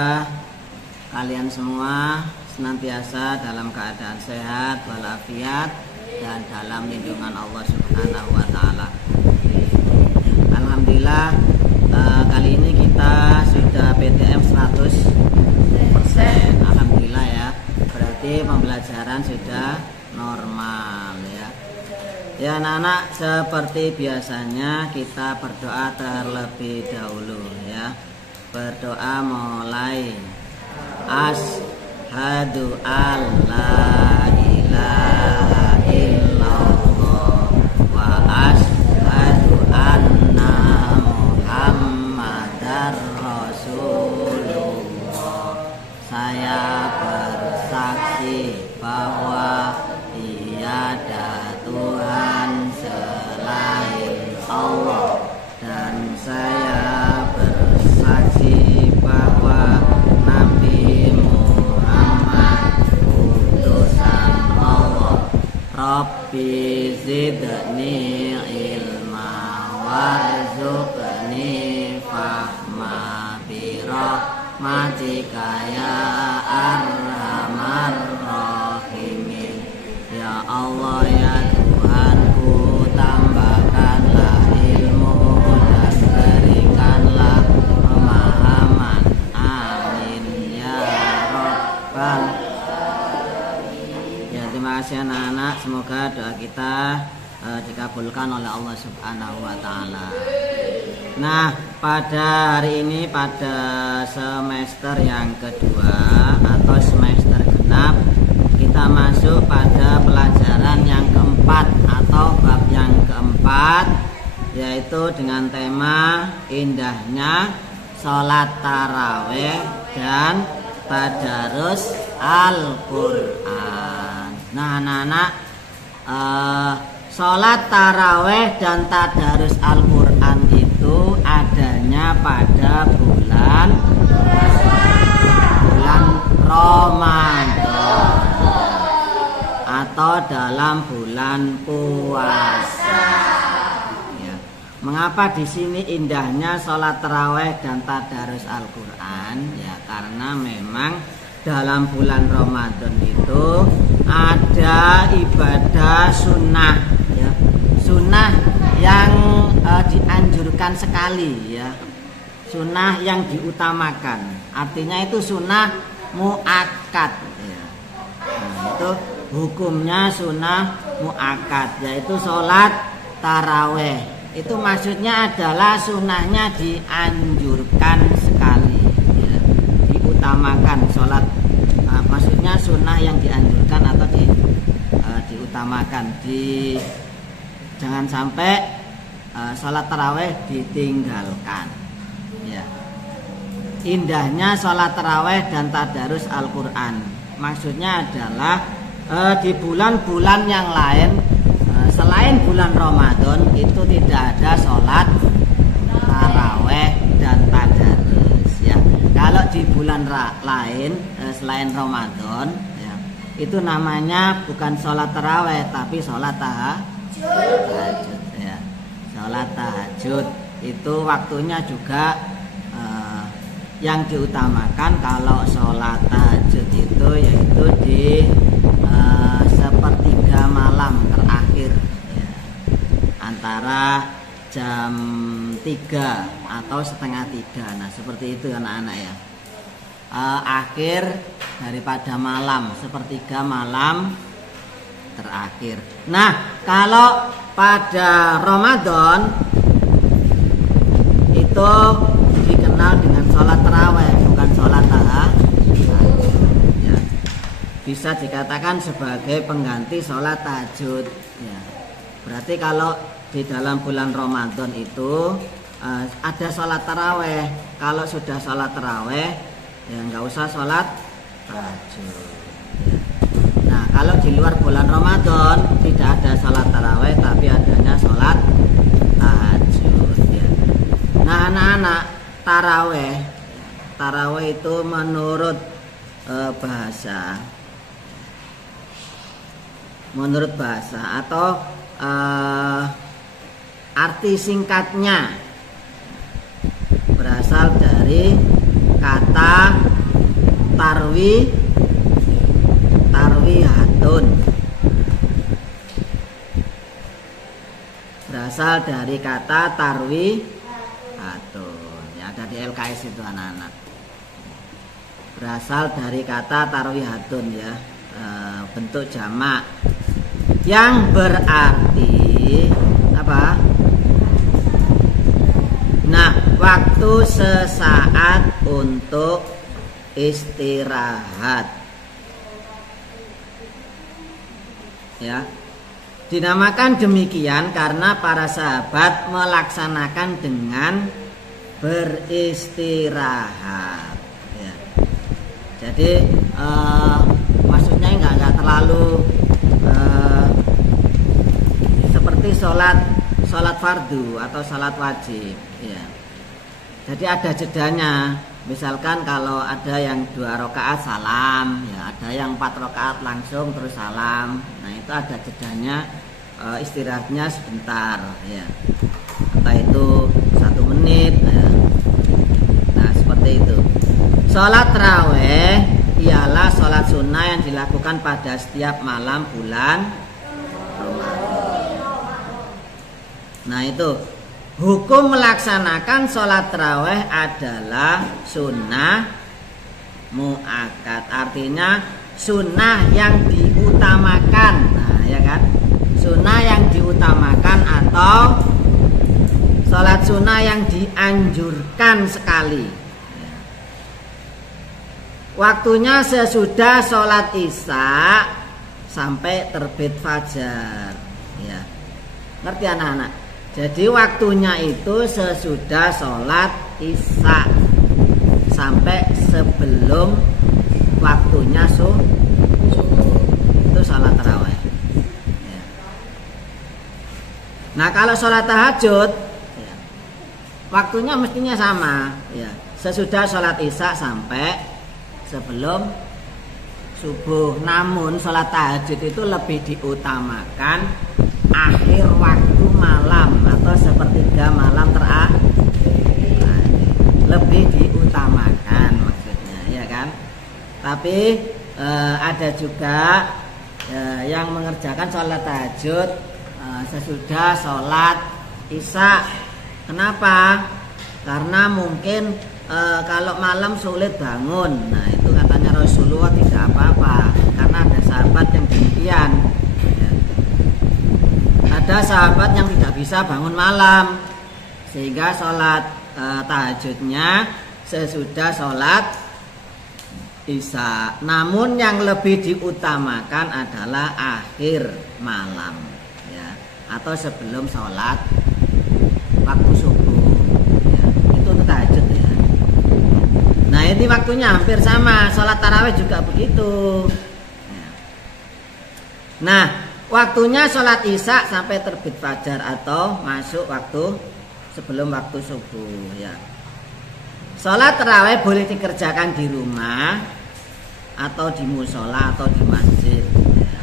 Semoga kalian semua senantiasa dalam keadaan sehat walafiat dan dalam lindungan Allah Subhanahu wa taala. Alhamdulillah, kali ini kita sudah PTM 100%. Alhamdulillah ya. Berarti pembelajaran sudah normal ya. Ya anak-anak, seperti biasanya kita berdoa terlebih dahulu ya. Berdoa mulai. Asyhadu alla ilaha illallah wa asyhadu anna Muhammadar Rasulullah. Saya bersaksi bahwa tiada Tuhan selain Allah, dan saya bersaksi bahwa Nabi Muhammad utusan Allah. Rabbi zidni ilma warzuqni fahma birahmatika ya arhamar rahimin. Ya Allah ya Tuhanku, tambahkanlah ilmu dan berikanlah pemahaman. Amin ya Rabbal. Ya, terima kasih anak-anak. Semoga doa kita dikabulkan oleh Allah Subhanahu wa taala. Nah, pada hari ini, pada semester yang kedua atau semester genap, kita masuk pada pelajaran yang keempat atau bab yang keempat, yaitu dengan tema indahnya sholat taraweh dan tadarus Al-Quran. Nah anak-anak, sholat taraweh dan tadarus Al-Quran itu adanya pada bulan Ramadan atau dalam bulan puasa. Ya. Mengapa di sini indahnya sholat taraweh dan tadarus Al-Quran? Ya, karena memang dalam bulan Ramadan itu ada ibadah sunnah, ya. Sunnah yang dianjurkan sekali, ya. Sunnah yang diutamakan. Artinya itu sunnah muakkad, ya. Nah, itu hukumnya sunnah muakkad, yaitu sholat taraweh. Itu maksudnya adalah sunnahnya dianjurkan sekali, ya. Diutamakan sholat. Maksudnya sunnah yang dianjurkan atau diutamakan. Jangan sampai sholat taraweh ditinggalkan, ya. Indahnya sholat taraweh dan tadarus Al-Quran maksudnya adalah di bulan-bulan yang lain selain bulan Ramadan itu tidak ada sholat taraweh dan tadarus, ya. Kalau di bulan lain selain Ramadan, ya, itu namanya bukan sholat taraweh tapi sholat tahajud, ya. Sholat tahajud itu waktunya juga yang diutamakan. Kalau sholat tahajud itu yaitu di sepertiga malam terakhir, ya. Antara jam 3 atau setengah 3. Nah seperti itu anak-anak ya. Akhir daripada malam, sepertiga malam terakhir. Nah kalau pada Ramadan itu dikenal dengan sholat taraweh, bukan sholat tahajud, ya. Bisa dikatakan sebagai pengganti sholat tahajud, ya. Berarti kalau di dalam bulan Ramadan itu ada sholat taraweh. Kalau sudah sholat taraweh, ya nggak usah sholat tahajud, ya. Nah kalau di luar bulan Ramadan tidak ada sholat taraweh tapi adanya sholat tahajud, ya. Nah anak-anak, taraweh itu menurut bahasa atau arti singkatnya berasal dari kata tarwihatun. Berasal dari kata tarwihatun. Ya, ada di LKS itu anak-anak. Berasal dari kata tarwihatun ya, bentuk jamak yang berarti apa? Nah, waktu sesaat untuk istirahat. Ya. Dinamakan demikian karena para sahabat melaksanakan dengan beristirahat. Ya. Jadi maksudnya nggak terlalu seperti sholat fardu atau sholat wajib. Ya. Jadi ada jedanya. Misalkan kalau ada yang 2 rakaat salam, ya ada yang 4 rakaat langsung terus salam. Nah itu ada jedanya, istirahatnya sebentar, ya. Entah itu 1 menit. Ya. Nah seperti itu. Sholat taraweh ialah sholat sunnah yang dilakukan pada setiap malam bulan Ramadan. Nah itu. Hukum melaksanakan sholat taraweh adalah sunnah muakkad, artinya sunnah yang diutamakan. Nah ya kan, sunnah yang diutamakan atau sholat sunnah yang dianjurkan sekali. Waktunya sesudah sholat isya sampai terbit fajar. Ya, ngerti anak-anak? Jadi waktunya itu sesudah sholat isya sampai sebelum waktunya subuh. Itu sholat taraweh. Ya. Nah kalau sholat tahajud, ya, waktunya mestinya sama. Ya. Sesudah sholat isya sampai sebelum subuh. Namun sholat tahajud itu lebih diutamakan akhir waktu malam atau sepertiga malam terakhir. Nah, lebih diutamakan maksudnya, ya kan? Tapi ada juga yang mengerjakan sholat tahajud sesudah sholat isya. Kenapa? Karena mungkin kalau malam sulit bangun. Nah itu katanya Rasulullah tidak apa-apa, karena ada sahabat yang demikian. Ada sahabat yang tidak bisa bangun malam sehingga sholat tahajudnya sesudah sholat isya. Namun yang lebih diutamakan adalah akhir malam, ya, atau sebelum sholat waktu subuh. Ya, itu tahajud ya. Nah ini waktunya hampir sama. Sholat tarawih juga begitu. Ya. Nah waktunya sholat isya sampai terbit fajar atau masuk waktu sebelum waktu subuh. Ya. Sholat tarawih boleh dikerjakan di rumah atau di musola atau di masjid. Ya.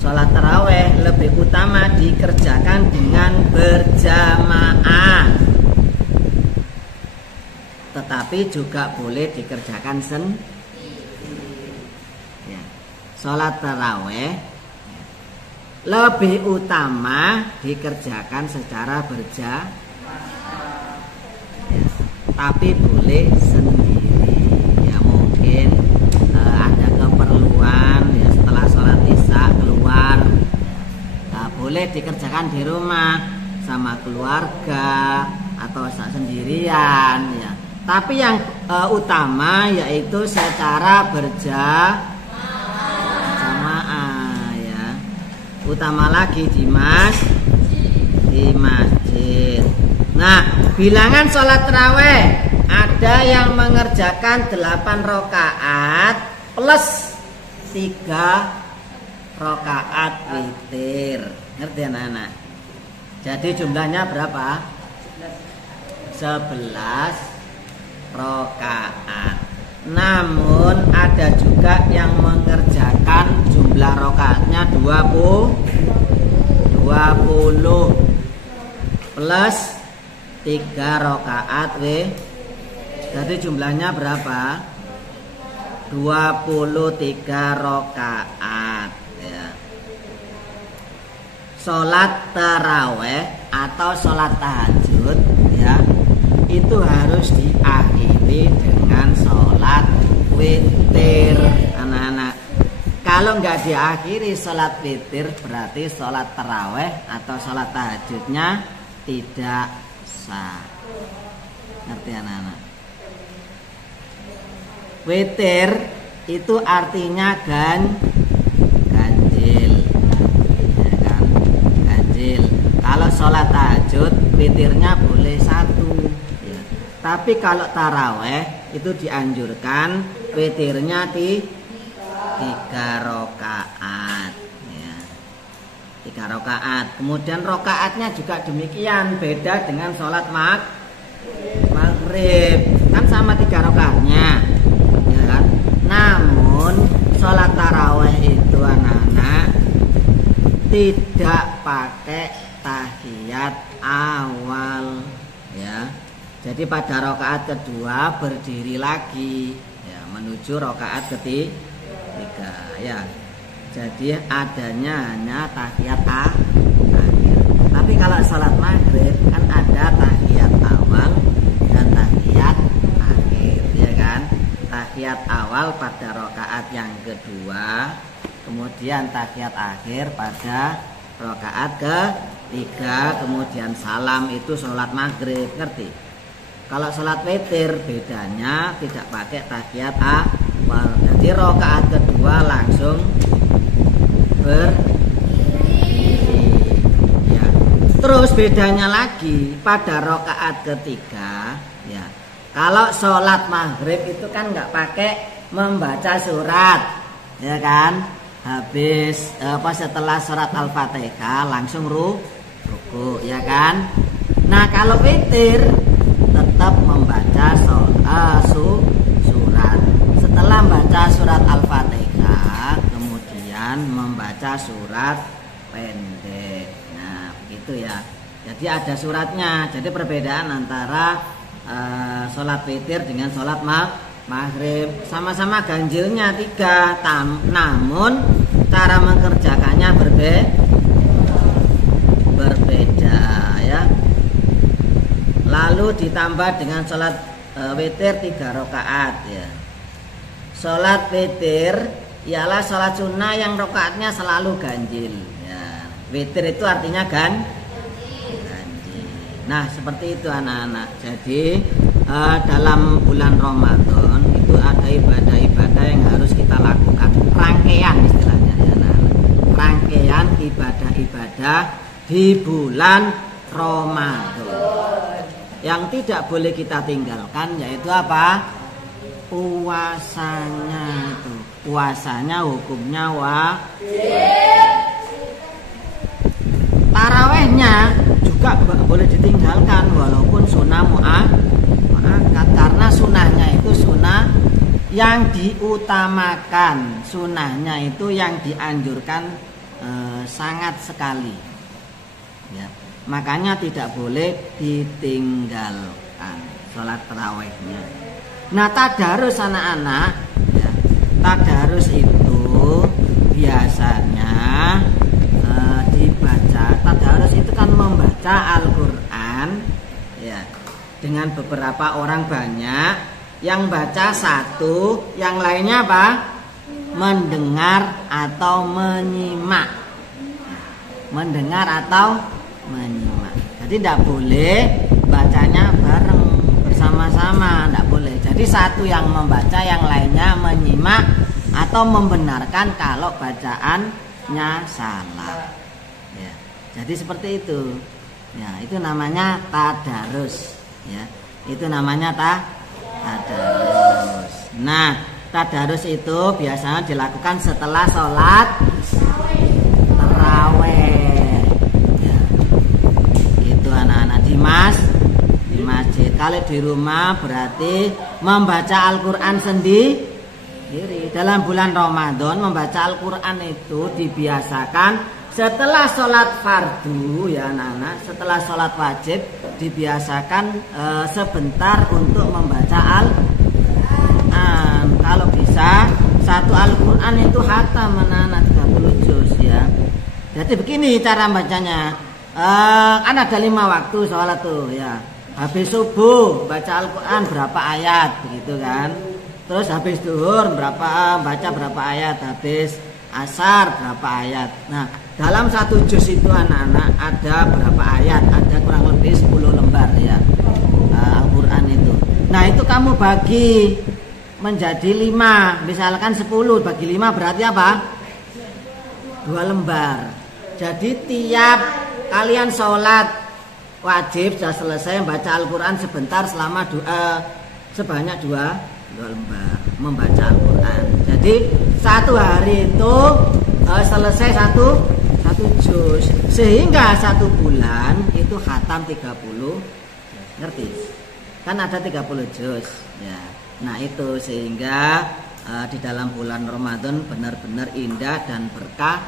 Sholat tarawih lebih utama dikerjakan dengan berjamaah, tetapi juga boleh dikerjakan sendiri. Ya. Sholat tarawih lebih utama dikerjakan secara berjamaah, ya, tapi boleh sendiri. Ya mungkin ada keperluan ya setelah sholat isya keluar, ya, boleh dikerjakan di rumah sama keluarga atau sendirian. Ya. Tapi yang utama yaitu secara berjamaah. Utama lagi di masjid. Nah, bilangan sholat tarawih ada yang mengerjakan 8 rakaat plus 3 rakaat witir. Ngerti anak-anak? Jadi jumlahnya berapa? 11 rakaat. Namun ada juga yang mengerjakan jumlah rakaatnya 20 plus 3 rakaat. Jadi jumlahnya berapa? 23 rakaat ya. Sholat taraweh atau sholat tahajud ya, itu harus diakhiri dengan sholat witir anak-anak. Kalau nggak diakhiri sholat witir, berarti sholat taraweh atau sholat tahajudnya tidak sah. Ngerti anak-anak? Witir itu artinya ganjil ya kan? Ganjil. Kalau sholat tahajud witirnya boleh 1 ya. Tapi kalau taraweh itu dianjurkan witirnya 3 rakaat ya. 3 rakaat. Kemudian rakaatnya juga demikian, beda dengan sholat maghrib. Kan sama 3 rakaatnya ya kan? Namun sholat taraweh itu anak-anak tidak pakai tahiyat awal ya. Jadi pada rakaat kedua berdiri lagi ya, menuju rakaat ketiga ya. Jadi adanya hanya tahiyat akhir. Tapi kalau sholat maghrib kan ada tahiyat awal dan tahiyat akhir ya kan. Tahiyat awal pada rakaat yang kedua, kemudian tahiyat akhir pada rakaat ketiga, kemudian salam. Itu sholat maghrib, ngerti? Kalau sholat witir bedanya tidak pakai tahiyat awal. Jadi rakaat kedua langsung berdiri ya. Terus bedanya lagi pada rakaat ketiga ya. Kalau sholat maghrib itu kan nggak pakai membaca surat ya kan. Habis setelah surat Al-Fatihah langsung ruku ya kan. Nah kalau witir tetap membaca surat. Setelah membaca surat Al-Fatihah kemudian membaca surat pendek. Nah begitu ya. Jadi ada suratnya. Jadi perbedaan antara sholat witir dengan sholat maghrib, sama-sama ganjilnya 3, namun cara mengerjakannya berbeda ya. Lalu ditambah dengan sholat witir 3 rakaat ya. Sholat witir ialah sholat sunnah yang rakaatnya selalu ganjil ya. Witir itu artinya ganjil. Nah seperti itu anak-anak. Jadi dalam bulan Ramadan itu ada ibadah-ibadah yang harus kita lakukan, rangkaian istilahnya ya anak-anak. Rangkaian ibadah-ibadah di bulan Ramadan yang tidak boleh kita tinggalkan, yaitu apa? Puasanya. Itu puasanya hukumnya tarawehnya juga boleh ditinggalkan walaupun sunnah mu'akkad, karena sunnahnya itu sunnah yang diutamakan, sunnahnya itu yang dianjurkan sangat sekali ya. Makanya tidak boleh ditinggalkan sholat tarawehnya. Nah tadarus anak-anak ya, tadarus itu biasanya dibaca. Tadarus itu kan membaca Al-Quran ya, dengan beberapa orang banyak, yang baca 1, yang lainnya apa? Mendengar atau menyimak. Mendengar atau menyimak. Jadi tidak boleh bacanya bareng bersama-sama, tidak boleh. Jadi 1 yang membaca, yang lainnya menyimak atau membenarkan kalau bacaannya salah ya. Jadi seperti itu ya, itu namanya tadarus ya. Itu namanya tadarus. Nah tadarus itu biasanya dilakukan setelah sholat taraweh ya. Itu anak-anak di masjid. Kalau di rumah berarti membaca Al-Quran sendiri. Dalam bulan Ramadan membaca Al-Quran itu dibiasakan setelah sholat fardu ya anak-anak. Setelah sholat wajib dibiasakan sebentar untuk membaca Al-Quran. Kalau bisa Al-Quran itu hatam anak 30 juz ya. Jadi begini cara bacanya. Kan ada 5 waktu sholat tuh ya. Habis subuh baca Al-Quran berapa ayat begitu kan. Terus habis duhur baca berapa ayat. Habis asar berapa ayat. Nah dalam 1 juz itu anak-anak ada berapa ayat. Ada kurang lebih 10 lembar ya Al-Quran itu. Nah itu kamu bagi menjadi 5. Misalkan 10 bagi 5 berarti apa? 2 lembar. Jadi tiap kalian sholat wajib sudah selesai membaca Al-Quran sebentar selama sebanyak 2 lembar membaca Al-Quran. Jadi 1 hari itu selesai satu juz, sehingga 1 bulan itu khatam 30. Ngerti? Kan ada 30 juz ya. Nah itu sehingga di dalam bulan Ramadan benar-benar indah dan berkah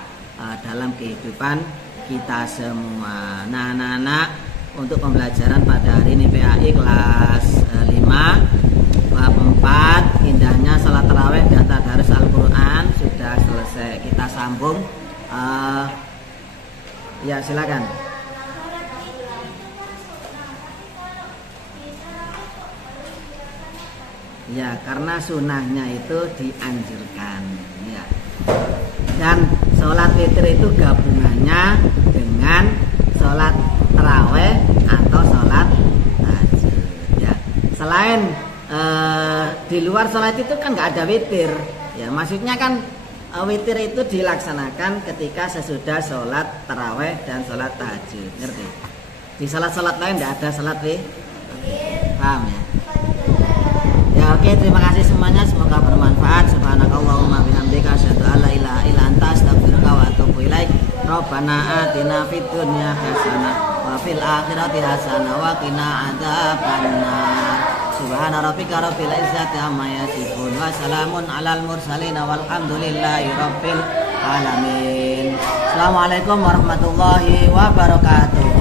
dalam kehidupan kita semua. Nah anak-anak, untuk pembelajaran pada hari ini PAI kelas 5 bab 4 indahnya salat tarawih dan tadarus Al-Quran sudah selesai. Kita sambung ya silakan. Ya karena sunnahnya itu dianjurkan ya. Dan sholat witir itu gabungannya dengan sholat taraweh atau sholat tahajud ya. Selain di luar sholat itu kan nggak ada witir ya. Maksudnya kan witir itu dilaksanakan ketika sesudah sholat taraweh dan sholat tahajud. Ngerti? Di sholat lain nggak ada sholat witir. Paham ya? Ya oke, terima kasih semuanya, semoga bermanfaat. Subhanakallahumma bihamdika asyhadu an la ilaha illa anta astaghfiruka wa atubu ilaik. Rabbana atina fid dunya hasanah wa fil akhirati hasanah wa qina adzabannar. Subhana rabbika rabbil izzati amma yasifun wa salamun alal mursalin walhamdulillahi rabbil alamin. Assalamualaikum warahmatullahi wabarakatuh.